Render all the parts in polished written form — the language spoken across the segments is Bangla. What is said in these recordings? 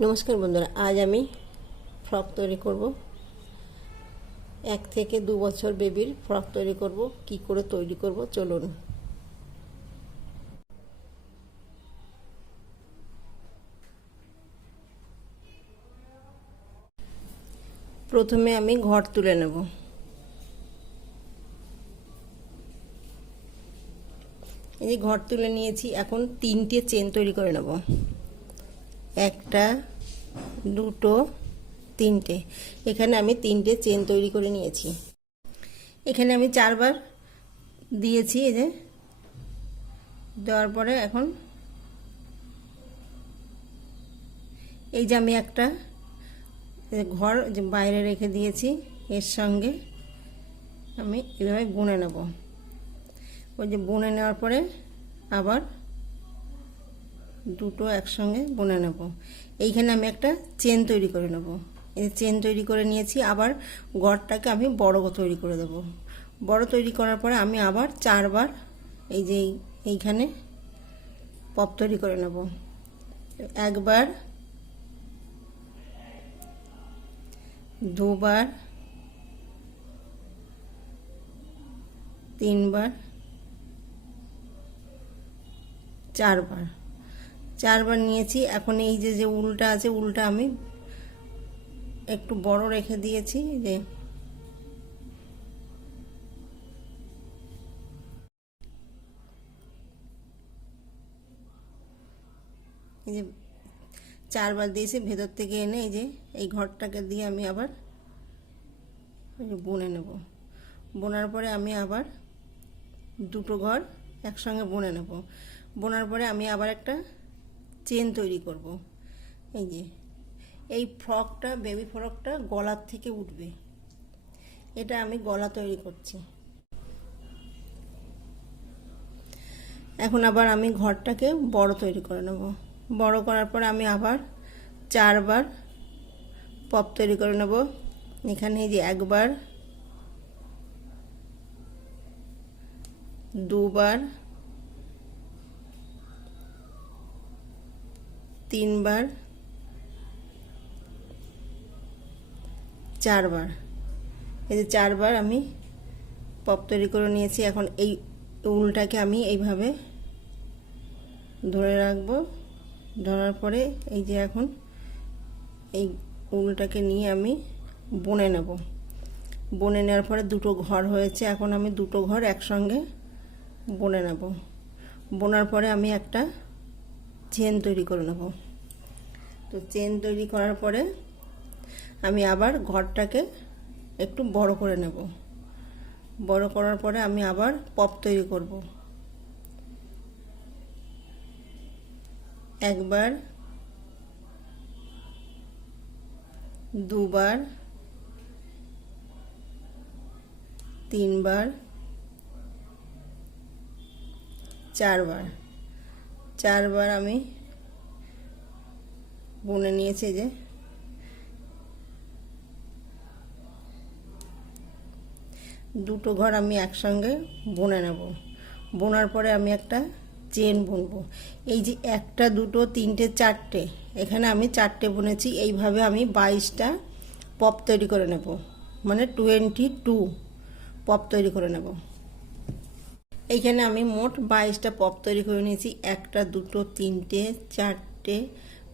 নমস্কার বন্ধুরা, আজ আমি ফ্রক তৈরি করব। 1 থেকে 2 বছর বেবির ফ্রক তৈরি করব। কি করে তৈরি করব চলুন। প্রথমে আমি ঘর তুলে নেব। এই যে ঘর তুলে নিয়েছি, এখন 3টে চেন তৈরি করে নেব। 1টা 2টো 3টে। এখানে আমি 3টে চেন তৈরি করে নিয়েছি। এখানে আমি 4বার দিয়েছি। এই যে দেওয়ার পরে এখন এই যে আমি একটা ঘর যে বাইরে রেখে দিয়েছি, এর সঙ্গে আমি এভাবে বুনে নেব। ওই যে বুনে নেওয়ার পরে আবার দুটো একসঙ্গে বুনে নেব। এইখানে আমি একটা চেন তৈরি করে নেব। এই চেন তৈরি করে নিয়েছি। আবার ঘরটাকে আমি বড় তৈরি করে দেব। বড় তৈরি করার পরে আমি আবার 4বার এই যে এইখানে পপ তৈরি করে নেব। একবার, দুবার, 3বার, 4বার। 4বার নিয়েছি। এখন এই যে যে উলটা আছে, উলটা আমি একটু বড় রেখে দিয়েছি। যে এই যে 4বার দিয়েছি, ভেতর থেকে এনে এই যে এই ঘরটাকে দিয়ে আমি আবার বুনে নেব। বোনার পরে আমি আবার দুটো ঘর একসঙ্গে বুনে নেব। বোনার পরে আমি আবার একটা চেন তৈরি করব। এই যে এই ফ্রকটা, বেবি ফ্রকটা গলার থেকে উঠবে। এটা আমি গলা তৈরি করছি। এখন আবার আমি ঘরটাকে বড় তৈরি করে নেব। বড় করার পর আমি আবার 4বার পপ তৈরি করে নেব। এখানে এই যে একবার, দুবার, 3বার, 4বার। এই যে 4বার আমি পপ তৈরি করে নিয়েছি। এখন এই উলটাকে আমি এইভাবে ধরে রাখবো। ধরার পরে এই যে এখন এই উলটাকে নিয়ে আমি বুনে নেব। বুনে নেওয়ার পরে দুটো ঘর হয়েছে। এখন আমি দুটো ঘর একসঙ্গে বুনে নেব। বোনার পরে আমি একটা চেন তৈরি করে নেব। তো চেন তৈরি করার পরে আমি আবার ঘরটাকে একটু বড় করে নেব। বড় করার পরে আমি আবার পপ তৈরি করব। একবার, দুবার, 3বার, 4বার। 4বার আমি বুনে নিয়েছি। যে দুটো ঘর আমি একসঙ্গে বুনে নেব। বোনার পরে আমি একটা চেন বুনবো। এই যে 1টা 2টো 3টে 4টে, এখানে আমি 4টে বুনেছি। এইভাবে আমি 22টা পপ তৈরি করে নেব, মানে 22 পপ তৈরি করে নেব। এইখানে আমি মোট 22টা পপ তৈরি করে নিয়েছি। 1টা 2টো 3টে 4টে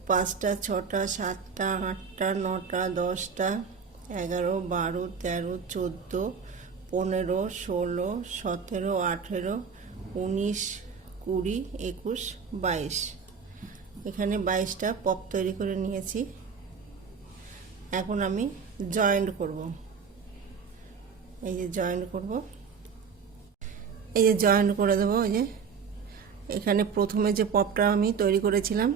5টা 6টা 7টা 8টা 9টা 10টা 11 12 13 14 15 16 17 18 19 20 21 22। এখানে 22টা পপ তৈরি করে নিয়েছি। এখন আমি জয়েন্ট করব। এই যে জয়েন্ট করব। এই যে জয়েন্ট করে দেবো। এই যে এখানে প্রথমে যে পপটা আমি তৈরি করেছিলাম,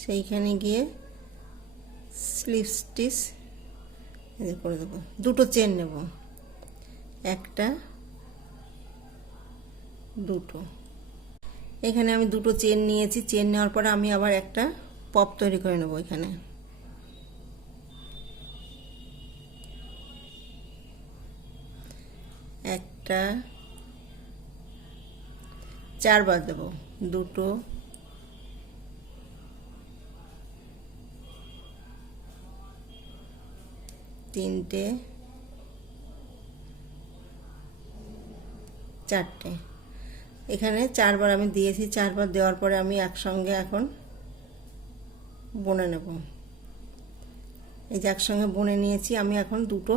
সেইখানে গিয়ে স্লিপ স্টিচ করে দেবো। দুটো চেন নেব, একটা, দুটো। এখানে আমি দুটো চেন নিয়েছি। চেন নেওয়ার পরে আমি আবার একটা পপ তৈরি করে নেব। এখানে একটা, 4বার দেব, দুটো, তিনটে, চারটে। এখানে 4 বার আমি দিয়েছি। 4 বার দেওয়ার পরে আমি একসঙ্গে এখন বুনে নেব। এই যে একসঙ্গে বুনে নিয়েছি। আমি এখন দুটো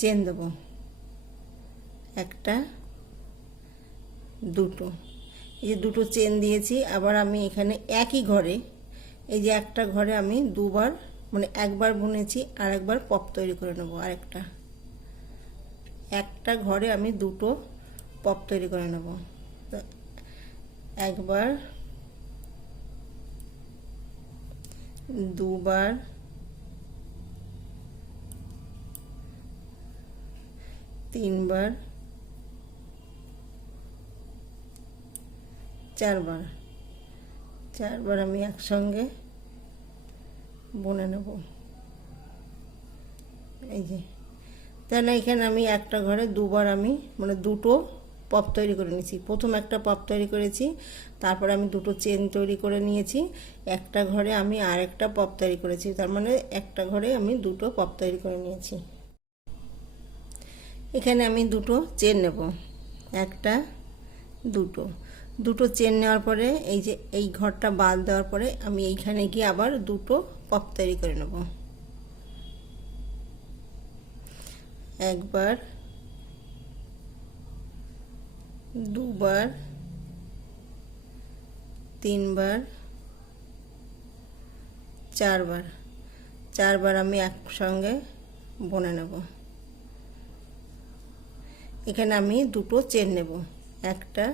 চেন দেব, একটা, দুটো। এই যে দুটো চেন দিয়েছি। আবার আমি এখানে একই ঘরে, এই যে একটা ঘরে আমি দুবার, মানে একবার বুনেছি আর একবার পপ তৈরি করে নেব। আরেকটা, একটা ঘরে আমি দুটো পপ তৈরি করে নেব। একবার, দুবার, তিনবার, চারবার। 4 বার আমি একসঙ্গে বুনে নেব। এই যে তাহলে এখানে আমি একটা ঘরে দুবার আমি মানে দুটো পপ তৈরি করে নিয়েছি। প্রথম একটা পপ তৈরি করেছি, তারপরে আমি দুটো চেন তৈরি করে নিয়েছি। একটা ঘরে আমি আর একটা পপ তৈরি করেছি, তার মানে একটা ঘরে আমি দুটো পপ তৈরি করে নিয়েছি। এখানে আমি দুটো চেন নেব, একটা, দুটো। দুটো চেন নেওয়ার পরে এই যে এই ঘরটা বাদ দেওয়ার পরে আমি এইখানে গিয়ে আবার দুটো পপ তৈরি করে নেব। একবার, দুবার, তিনবার, চারবার। 4 বার আমি একসঙ্গে বুনে নেব। এখানে আমি দুটো চেন নেব, একটা,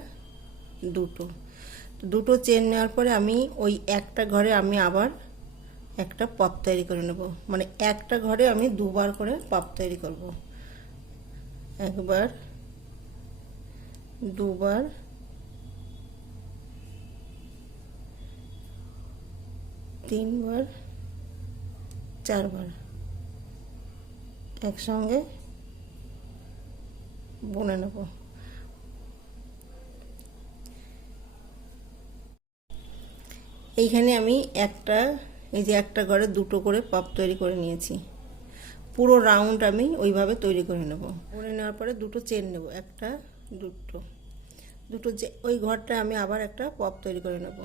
দুটো। দুটো চেন নেওয়ার পরে আমি ওই একটা ঘরে আমি আবার একটা পপ তৈরি করে নেব। মানে একটা ঘরে আমি দুবার করে পপ তৈরি করব। একবার, দুবার, তিনবার, চারবার একসঙ্গে বুনে নেব। এইখানে আমি একটা, এই যে একটা ঘরে দুটো করে পপ তৈরি করে নিয়েছি। পুরো রাউন্ড আমি ওইভাবে তৈরি করে নেব। করে নেওয়ার পরে দুটো চেন নেব, একটা, দুটো। দুটো ওই ঘরটা আমি আবার একটা পপ তৈরি করে নেব।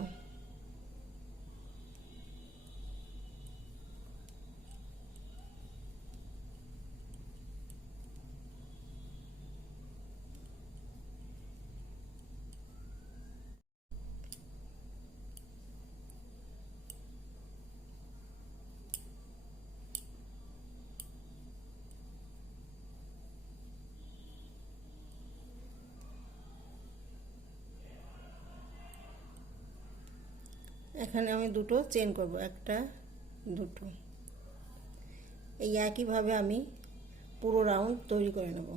এখানে আমি দুটো চেন করব, একটা, দুটো। এই একইভাবে আমি পুরো রাউন্ড তৈরি করে নেব।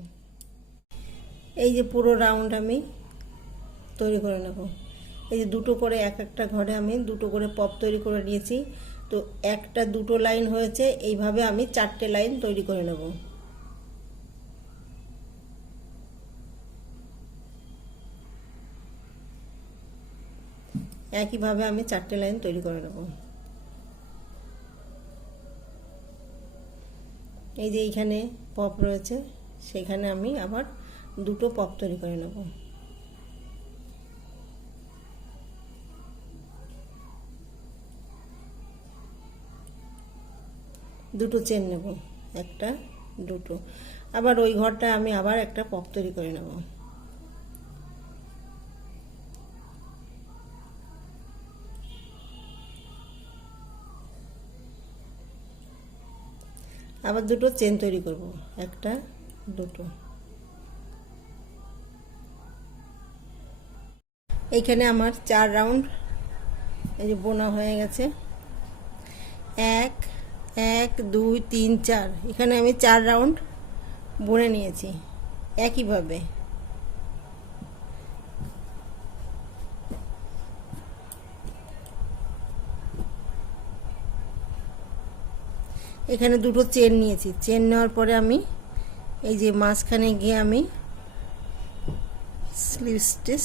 এই যে পুরো রাউন্ড আমি তৈরি করে নেব। এই যে দুটো করে এক একটা ঘরে আমি দুটো করে পপ তৈরি করে নিয়েছি। তো একটা দুটো লাইন হয়েছে, এইভাবে আমি 4টে লাইন তৈরি করে নেব। একইভাবে আমি 4টে লাইন তৈরি করে নেব। এই যে এইখানে পপ রয়েছে, সেখানে আমি আবার দুটো পপ তৈরি করে নেব। দুটো চেন নেব, একটা, দুটো। আবার ওই ঘরটা আমি আবার একটা পপ তৈরি করে নেব। আবার দুটো চেন তৈরি করব, একটা, দুটো। এইখানে আমার 4 রাউন্ড এই যে বোনা হয়ে গেছে। 1 1 2 3 4, এখানে আমি 4 রাউন্ড বুনে নিয়েছি একইভাবে। এখানে দুটো চেন নিয়েছি। চেন নেওয়ার পরে আমি এই যে মাঝখানে গিয়ে আমি স্লিভ স্টিচ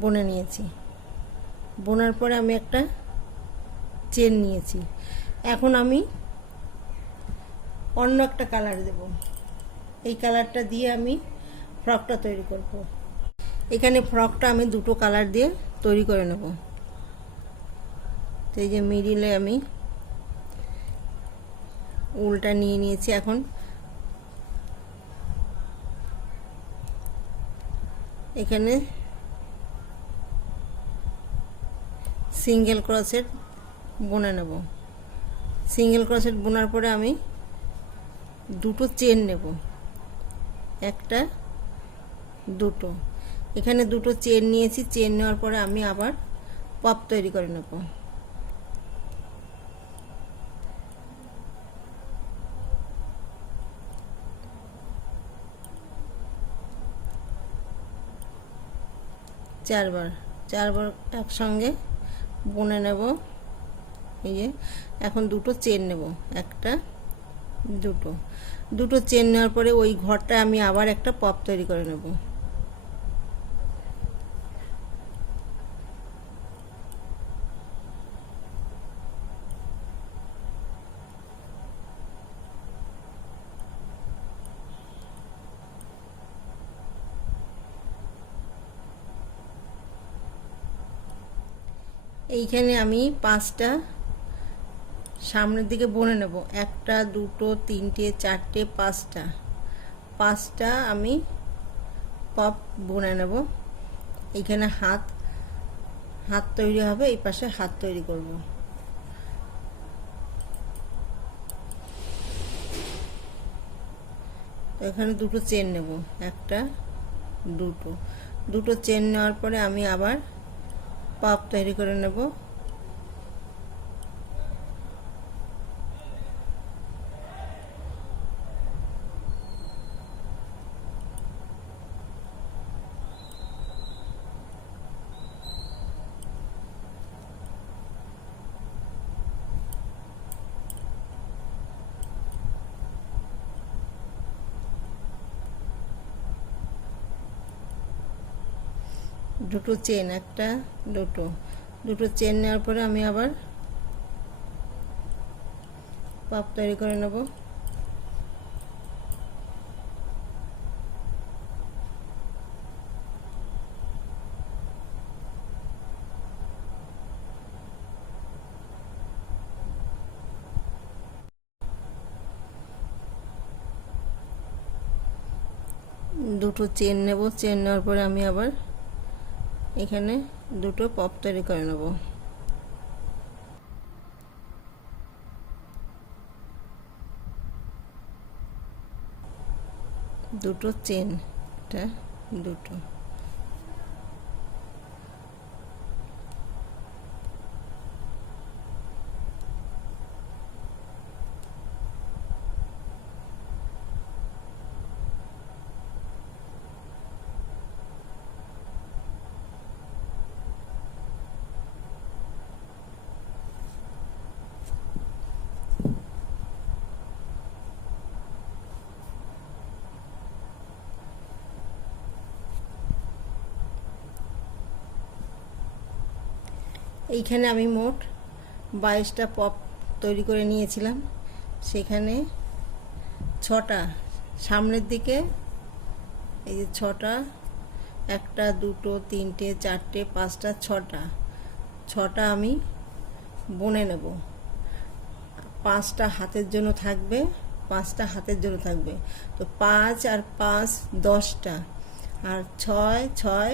বুনে নিয়েছি। বোনার পরে আমি একটা চেন নিয়েছি। এখন আমি অন্য একটা কালার দেব। এই কালারটা দিয়ে আমি ফ্রকটা তৈরি করব। এখানে ফ্রকটা আমি দুটো কালার দিয়ে তৈরি করে নেব। তো এই যে মিডিলে আমি উলটা নিয়ে নিয়েছি। এখন এখানে সিঙ্গেল ক্রোশেট বুনে নেব। সিঙ্গেল ক্রোশেট বোনার পরে আমি দুটো চেন নেব, একটা দুটো। এখানে দুটো চেন নিয়েছি। চেন নেওয়ার পরে আমি আবার পপ তৈরি করে নেব। চারবার একসঙ্গে বুনে নেব। এই যে এখন দুটো চেন নেব, একটা দুটো চেন নেওয়ার পরে ওই ঘরটা আমি আবার একটা পপ তৈরি করে নেব। এইখানে আমি 5টা সামনের দিকে বুনে নেব। একটা দুটো তিনটে চারটে পাঁচটা আমি পপ বুনে নেব। এইখানে হাত তৈরি হবে, এই পাশে হাত তৈরি করব। এখানে দুটো চেন নেব, একটা দুটো চেন নেওয়ার পরে আমি আবার পপ তৈরি করে নেব। দুটো চেন, একটা দুটো চেন নেওয়ার পরে আমি আবার পপ তৈরি করে নেব। দুটো চেন নেব। চেন নেওয়ার পরে আমি আবার এখানে দুটো পপ তৈরি করে নেব। দুটো চেন, এটা দুটো। এইখানে আমি মোট 22টা পপ তৈরি করে নিয়েছিলাম। সেখানে 6টা সামনের দিকে, এই যে 6টা, একটা দুটো তিনটে চারটে পাঁচটা ছটা আমি বুনে নেব। 5টা হাতের জন্য থাকবে, 5টা হাতের জন্য থাকবে। তো 5 আর 5 10টা, আর 6 6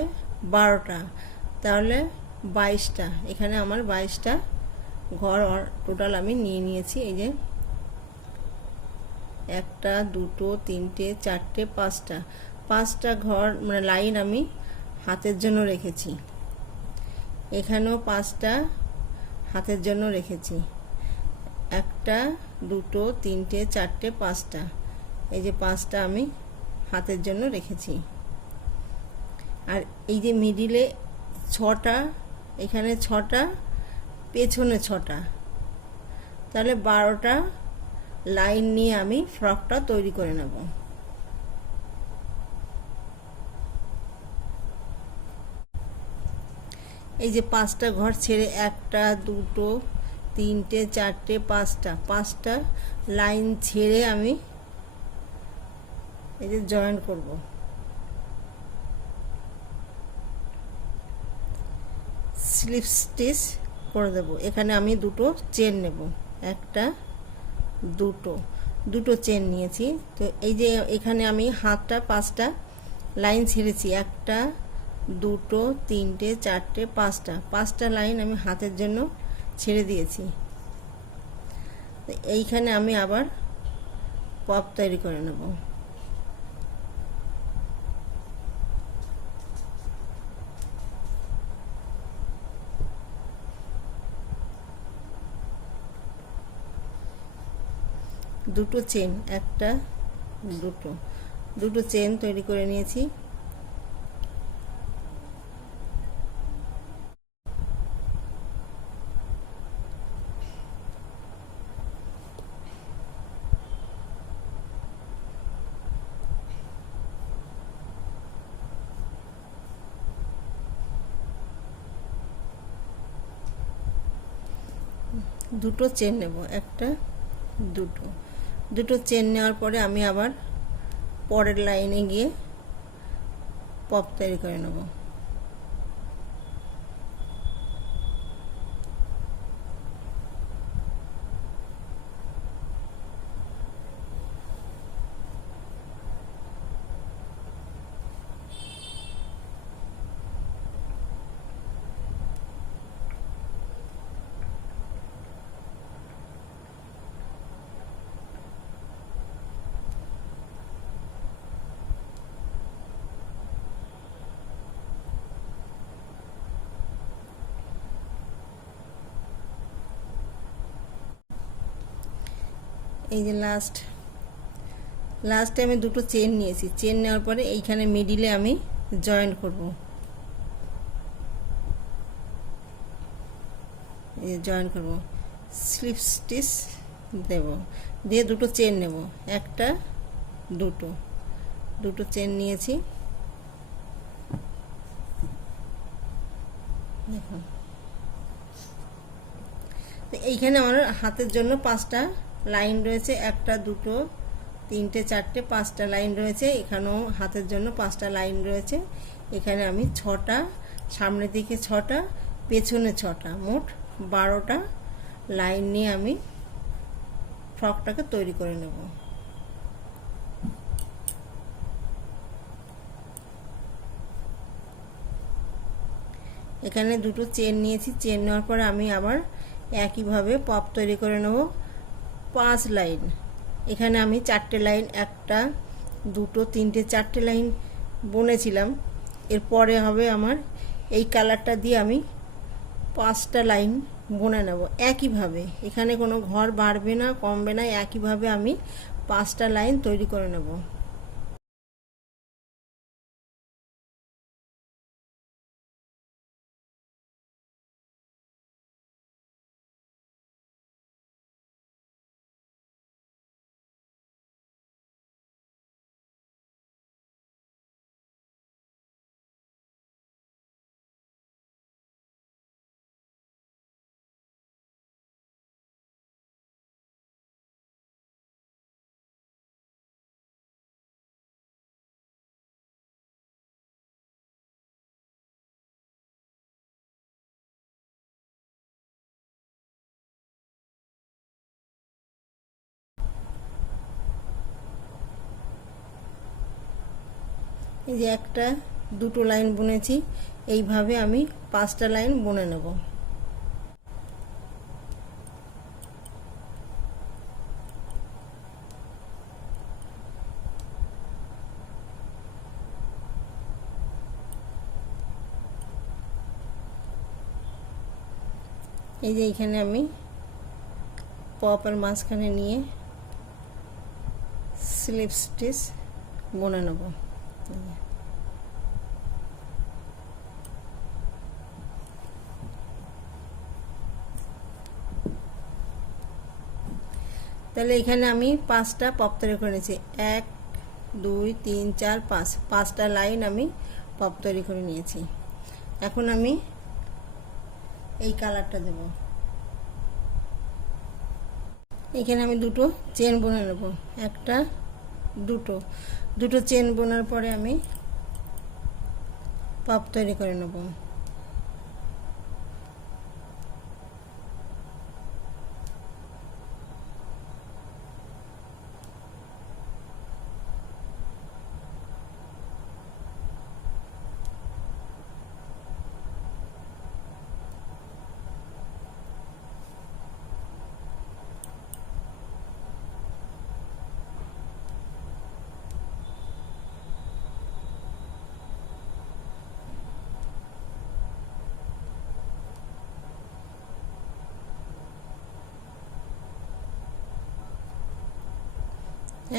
12টা, তাহলে 22টা। এখানে আমার 22টা ঘর টোটাল আমি নিয়ে নিয়েছি। এই যে একটা দুটো তিনটে চারটে পাঁচটা ঘর মানে লাইন আমি হাতের জন্য রেখেছি। এখানেও 5টা হাতের জন্য রেখেছি। একটা দুটো তিনটে চারটে পাঁচটা, এই যে 5টা আমি হাতের জন্য রেখেছি। আর এই যে মিডিলে 6টা, এখানে 6টা, পেছনে 6টা, তাহলে 12টা লাইন নিয়ে আমি ফ্রকটা তৈরি করে নেব। এই যে 5টা ঘর ছেড়ে একটা দুটো তিনটে চারটে পাঁচটা, পাঁচটা লাইন ছেড়ে আমি এই যে জয়েন করব। স্লিপ স্টিচ করে দেব। এখানে আমি দুটো চেন নেব, একটা দুটো, দুটো চেন নিয়েছি। তো এই যে এখানে আমি হাতটা পাঁচটা লাইন ছেড়েছি, একটা দুটো তিনটে চারটে পাঁচটা, পাঁচটা লাইন আমি হাতের জন্য ছেড়ে দিয়েছি। এইখানে আমি আবার পপ তৈরি করে নেব। দুটো চেন, একটা দুটো, দুটো চেন তৈরি করে নিয়েছি। দুটো চেন নেব, একটা দুটো, দুটো চেন নেওয়ার পরে আমি আবার পরের লাইনে গিয়ে পপ তৈরি করে নেব। এই যে লাস্টে আমি দুটো চেন নিয়েছি, চেন নেওয়ার পরে এইখানে মিডিলে আমি জয়েন করব। এই জয়েন করব, স্লিপ স্টিচ দেব, দিয়ে দুটো চেন নেব, একটা দুটো, দুটো চেন নিয়েছি। দেখুন এইখানে আমার হাতের জন্য পাঁচটা লাইন রয়েছে, একটা দুটো তিনটে চারটে পাঁচটা লাইন রয়েছে। এখানেও হাতের জন্য পাঁচটা লাইন রয়েছে। এখানে আমি ছটা, সামনের দিকে ছটা, পেছনে ছটা, মোট 12টা লাইন নিয়ে আমি ফ্রকটাকে তৈরি করে নেব। এখানে দুটো চেন নিয়েছি, চেন নেওয়ার পরে আমি আবার একইভাবে পপ তৈরি করে নেব 5 লাইন। এখানে আমি চারটে লাইন, একটা দুটো তিনটে চারটে লাইন বুনেছিলাম। এরপরে হবে আমার এই কালারটা দিয়ে আমি 5টা লাইন বুনে নেব একইভাবে। এখানে কোনো ঘর বাড়বে না কমবে না, একইভাবে আমি 5টা লাইন তৈরি করে নেব। এই যে একটা দুটো লাইন বুনেছি, এইভাবে আমি 5টা লাইন বুনে নেব। এই যে এখানে আমি পপের মাঝখানে নিয়ে স্লিপ স্টিচ বুনে নেব। তাহলে এখানে আমি 5টা পপ তৈরি করে নিয়েছি, 1 2 3 4 5, 5টা লাইন আমি পপ তৈরি করে নিয়েছি। এখন আমি এই কালারটা দেব। এখানে আমি দুটো চেন বুনে নেব, একটা দুটো দুটো চেন বোনার পরে আমি পপ তৈরি করে নেব।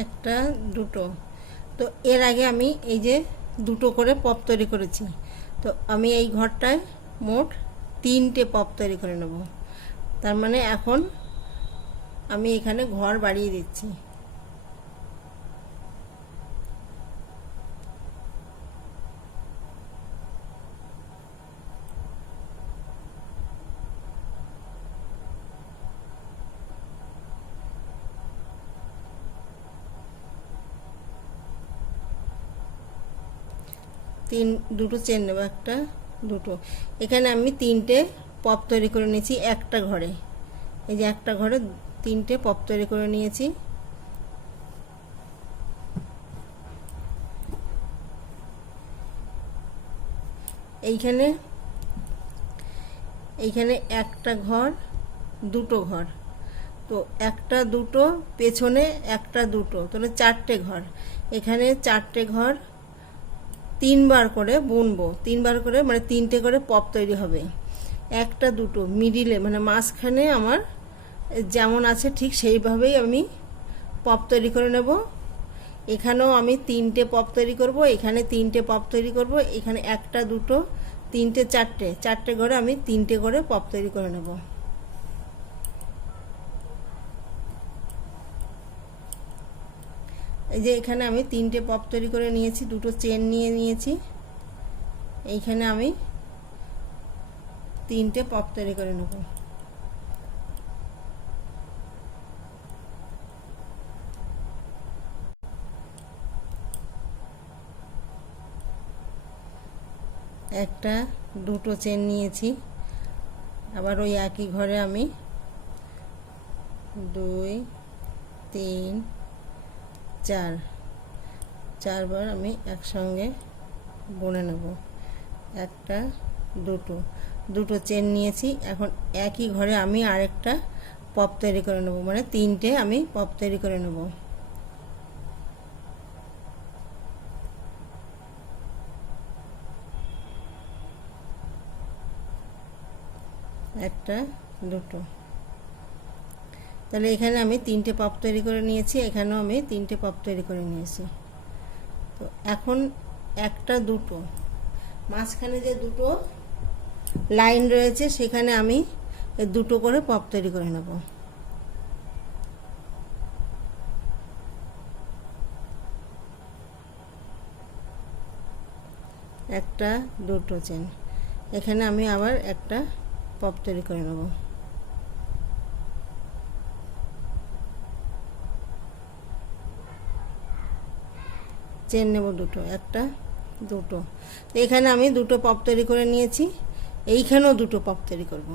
একটা দুটো, তো এর আগে আমি এই যে দুটো করে পপ তৈরি করেছি, তো আমি এই ঘরটায় মোট 3টে পপ তৈরি করে নেব। তার মানে এখন আমি এখানে ঘর বাড়িয়ে দিচ্ছি। দুটো চেন নেব, একটা দুটো, এখানে আমি 3টে পপ তৈরি করে নিয়েছি একটা ঘরে। এই যে একটা ঘরে 3টে পপ তৈরি করে নিয়েছি। এইখানে একটা ঘর, দুটো ঘর, তো একটা দুটো, পেছনে একটা দুটো, তাহলে 4টে ঘর। এখানে 4টে ঘর 3বার করে বুনবো, 3বার করে মানে 3টে করে পপ তৈরি হবে। একটা দুটো মিডিলে মানে মাঝখানে আমার যেমন আছে ঠিক সেইভাবেই আমি পপ তৈরি করে নেব। এখানেও আমি 3টে পপ তৈরি করব, এখানে 3টে পপ তৈরি করব, এখানে একটা দুটো 3টে 4টে ঘরে আমি 3টে করে পপ তৈরি করে নেব। এই যে এখানে আমি 3টে পপ তৈরি করে নিয়েছি, দুটো চেন নিয়ে নিয়েছি। এইখানে আমি 3টে পপ তৈরি করে নেব। একটা দুটো চেন নিয়েছি, আবার ওই একই ঘরে আমি 2 3 4 4বার আমি একসঙ্গে বুনে নেব। একটা দুটো চেন নিয়েছি, এখন একই ঘরে আমি আরেকটা পপ তৈরি করে নেব, মানে 3টে আমি পপ তৈরি করে নেব। একটা দুটো, তাহলে এখানে আমি 3টে পপ তৈরি করে নিয়েছি, এখানেও আমি 3টে পপ তৈরি করে নিয়েছি। তো এখন একটা দুটো মাঝখানে যে দুটো লাইন রয়েছে সেখানে আমি দুটো করে পপ তৈরি করে নেব। একটা দুটো চেন, এখানে আমি আবার একটা পপ তৈরি করে নেব। চেন নেব দুটো, একটা দুটো, এখানে আমি দুটো পপ তৈরি করে নিয়েছি, এইখানেও দুটো পপ তৈরি করব।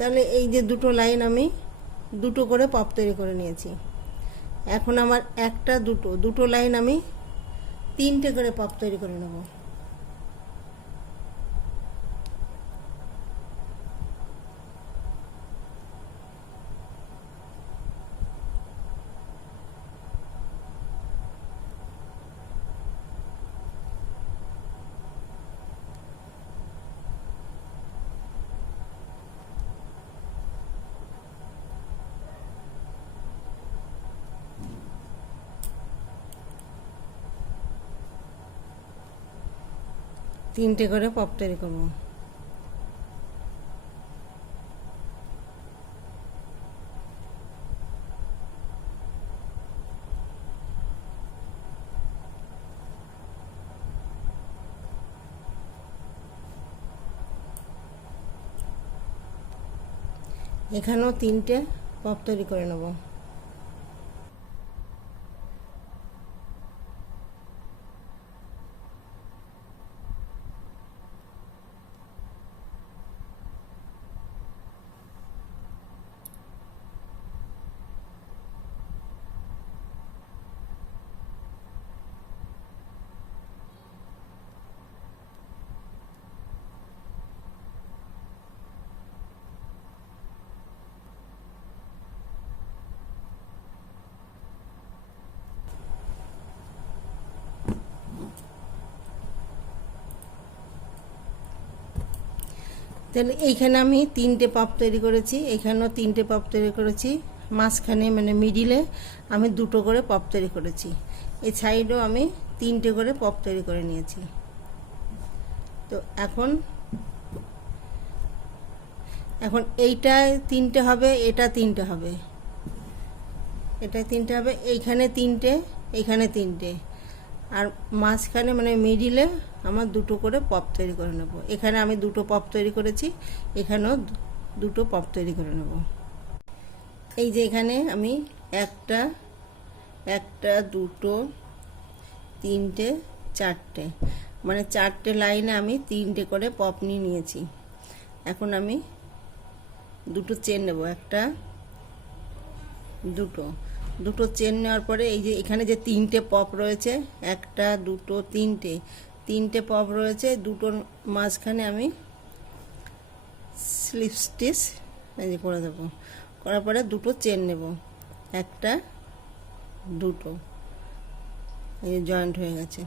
তাহলে এই যে দুটো লাইন আমি দুটো করে পপ তৈরি করে নিয়েছি। এখন আমার একটা দুটো লাইন আমি 3টে করে পপ তৈরি করে নেব। তিনটে করে পপ তৈরি করব। এখানেও তিনটে পপ তৈরি করে নেব। তাহলে এইখানে আমি তিনটে পপ তৈরি করেছি, এইখানেও তিনটে পপ তৈরি করেছি, মাঝখানে মানে মিডিলে আমি দুটো করে পপ তৈরি করেছি, এই সাইডেও আমি তিনটে করে পপ তৈরি করে নিয়েছি। তো এখন এইটা তিনটে হবে, এটা তিনটে হবে, এটা তিনটে হবে, এইখানে তিনটে, এইখানে তিনটে, আর মাঝখানে মানে মিডিলে আমার দুটো করে পপ তৈরি করে নেব। এখানে আমি দুটো পপ তৈরি করেছি, এখানেও দুটো পপ তৈরি করে নেব। এই যে এখানে আমি একটা একটা দুটো তিনটে চারটে মানে চারটে লাইনে আমি তিনটে করে পপ নিয়ে নিয়েছি। এখন আমি দুটো চেন নেব, একটা দুটো দুটো চেন নেওয়ার পরে এই যে এখানে যে তিনটে পপ রয়েছে, একটা দুটো তিনটে তিনটে পপ রয়েছে, দুটোর মাঝখানে আমি স্লিপ স্টিচ এই যে করে দেবো। করার পরে দুটো চেন নেব, একটা দুটো, এই যে জয়েন্ট হয়ে গেছে।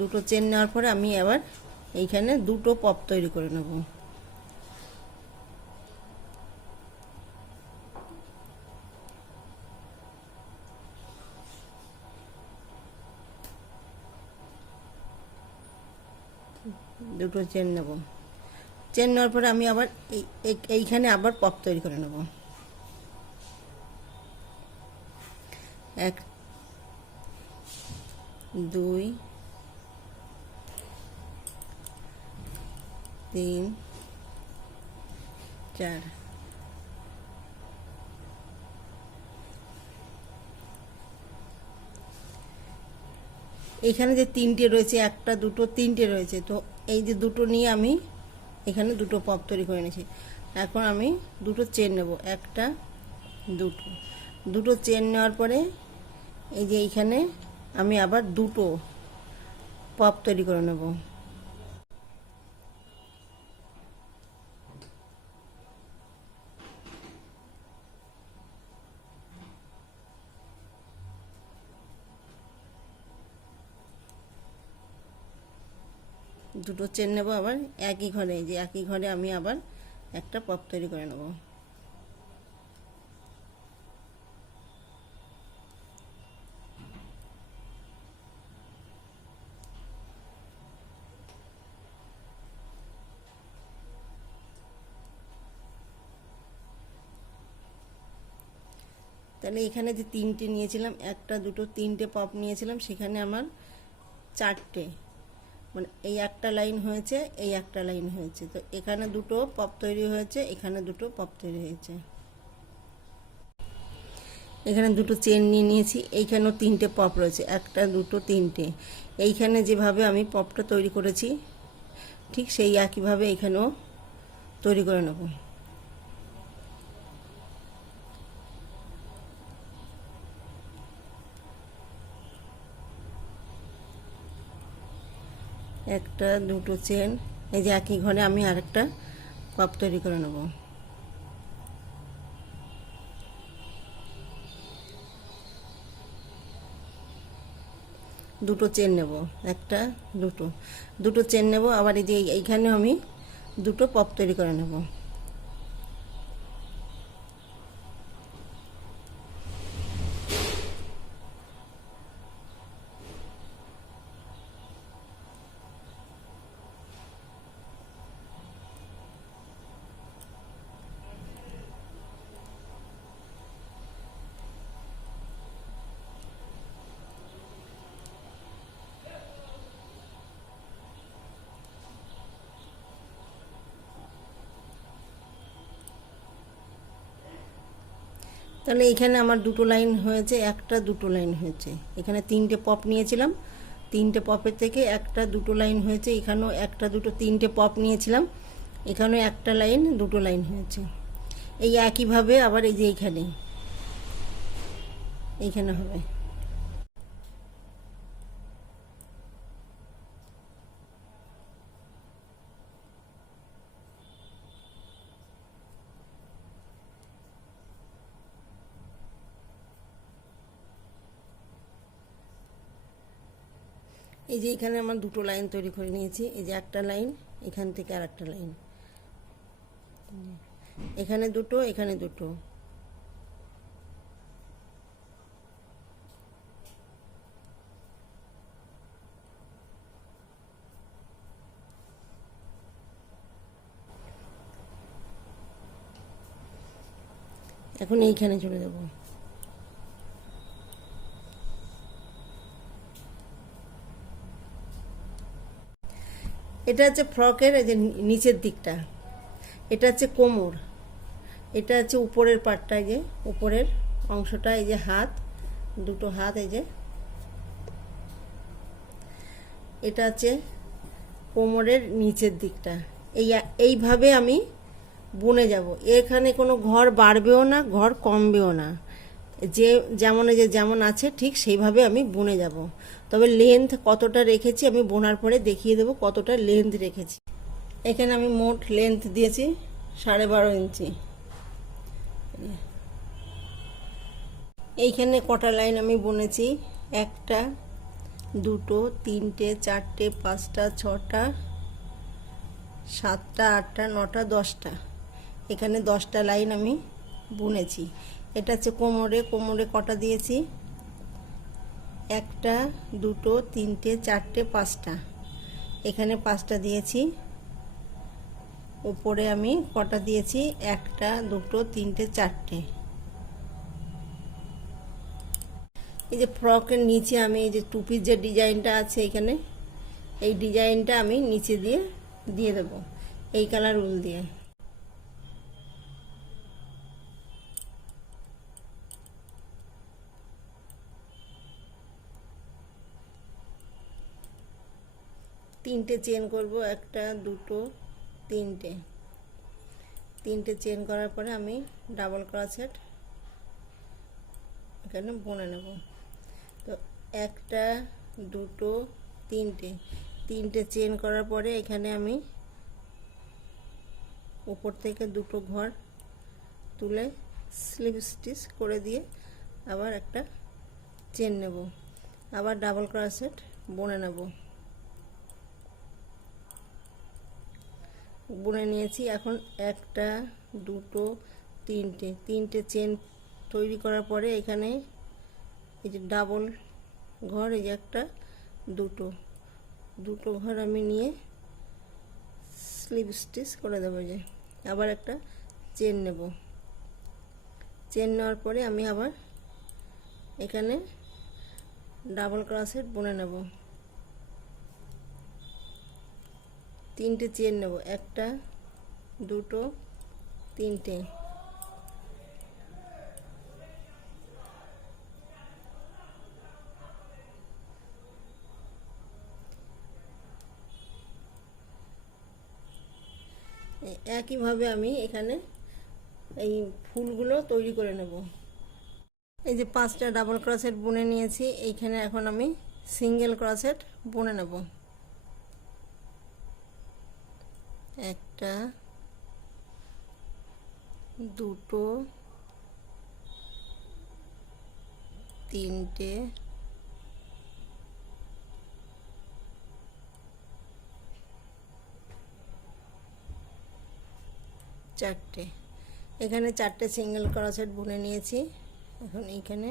দুটো চেন নেওয়ার পরে আমি আবার এইখানে দুটো পপ তৈরি করে নেব। দুটো চেন নেব, চেন নেওয়ার পরে আমি আবার এইখানে আবার পপ তৈরি করে নেব। এক দুই তিন চার, এখানে যে তিনটে রয়েছে, একটা দুটো তিনটে রয়েছে, তো এই যে দুটো নিয়ে আমি এখানে দুটো পপ তৈরি করে নিয়েছি। এখন আমি দুটো চেন নেব, একটা দুটো দুটো চেন নেওয়ার পরে এই যে এইখানে আমি আবার দুটো পপ তৈরি করে নেব। দুটো চেন নেব, আবার একই ঘরে, এই যে একই ঘরে আমি আবার একটা পপ তৈরি করে নেব। তাহলে এখানে যে তিনটে নিয়েছিলাম, একটা দুটো তিনটে পপ নিয়েছিলাম, সেখানে আমার চারটে মানে এই একটা লাইন হয়েছে, এই একটা লাইন হয়েছে, তো এখানে দুটো পপ তৈরি হয়েছে, এখানে দুটো পপ তৈরি হয়েছে। এখানে দুটো চেন নিয়ে নিয়েছি, এইখানেও তিনটে পপ রয়েছে, একটা দুটো তিনটে, এইখানে যেভাবে আমি পপটা তৈরি করেছি ঠিক সেই একইভাবে এখানেও তৈরি করে নেব। একটা দুটো চেন, এই যে একই ঘরে আমি আরেকটা পপ তৈরি করে নেব। দুটো চেন নেব, একটা দুটো দুটো চেন নেব, আবার এই যে এইখানে আমি দুটো পপ তৈরি করে নেব। তাহলে এখানে আমার দুটো লাইন হয়েছে, একটা দুটো লাইন হয়েছে। এখানে 3টে পপ নিয়েছিলাম, 3টে পপের থেকে একটা দুটো লাইন হয়েছে। এখানেও একটা দুটো 3টে পপ নিয়েছিলাম, এখানেও একটা লাইন দুটো লাইন হয়েছে। এই একইভাবে আবার এই যে এইখানে হবে। এই যে এখানে আমার দুটো লাইন তৈরি করে নিয়েছি। এই যে একটা লাইন, এখান থেকে আর একটা লাইন, এখানে দুটো, এখানে দুটো। এখন এইখানে চলে যাব। এটা হচ্ছে ফ্রকের এই যে নিচের দিকটা, এটা হচ্ছে কোমর, এটা হচ্ছে উপরের পাটটা, এই যে উপরের অংশটা, এই যে হাত, দুটো হাত, এই যে এটা হচ্ছে কোমরের নিচের দিকটা। এইভাবে আমি বুনে যাব। এখানে কোনো ঘর বাড়বেও না, ঘর কমবেও না, যেমন আছে ঠিক সেইভাবে আমি বুনে যাব। তবে লেন্থ কতটা রেখেছি আমি বোনার পরে দেখিয়ে দেবো কতটা লেন্থ রেখেছি। এখানে আমি মোট লেন্থ দিয়েছি 12.5 ইঞ্চি। এইখানে কটা লাইন আমি বুনেছি, 1টা 2টো 3টে 4টে 5টা 6টা 7টা 8টা 9টা 10টা। এখানে 10টা লাইন আমি বুনেছি। এটা হচ্ছে কোমরে কটা দিয়েছি, 1টা 2টো 3টে 4টে 5টা, এখানে 5টা দিয়েছি। উপরে আমি কটা দিয়েছি, 1টা 2টো 3টে 4টে। এই যে ফ্রকের নিচে আমি এই যে টুপির যে ডিজাইনটা আছে এখানে, এই ডিজাইনটা আমি নিচে দিয়ে দেবো এই কালার উল দিয়ে। তিনটে চেন করব, 1টা 2টো 3টে চেন করার পরে আমি ডাবল ক্রোশেট এখানে বুনে নেব। তো 1টা 2টো 3টে চেন করার পরে এখানে আমি উপর থেকে দুটো ঘর তুলে স্লিপ স্টিচ করে দিয়ে আবার একটা চেন নেব, আবার ডাবল ক্রোশেট বুনে নেব। বুনে নিয়েছি। এখন 1টা 2টো 3টে চেন তৈরি করার পরে এখানে এই যে ডাবল ঘর, এই যে 1টা 2টো ঘর আমি নিয়ে স্লিপ স্টিচ করে দেবো। যে আবার একটা চেন নেব, চেন নেওয়ার পরে আমি আবার এখানে ডাবল ক্রোশেট বুনে নেব। 3টে চেন নেব, 1টা 2টো 3টে। একইভাবে আমি এখানে এই ফুলগুলো তৈরি করে নেব। এই যে 5টা ডাবল ক্রোশেট বুনে নিয়েছি, এইখানে এখন আমি সিঙ্গেল ক্রোশেট বুনে নেব। 1টা 2টো 3টে 4টে। এখানে 4টে সিঙ্গেল ক্রোশেট বুনে নিয়েছি। এখন এইখানে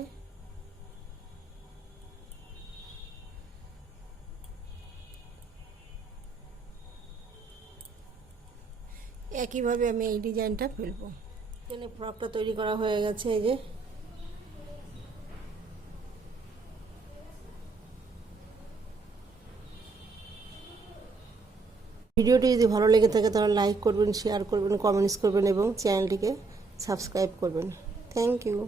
একইভাবে আমি এই ডিজাইনটা ফেলবো। এখানে ফ্রকটা তৈরি করা হয়ে গেছে। এই যে ভিডিওটি যদি ভালো লেগে থাকে তাহলে লাইক করবেন, শেয়ার করবেন, কমেন্টস করবেন এবং চ্যানেলটিকে সাবস্ক্রাইব করবেন। Thank you.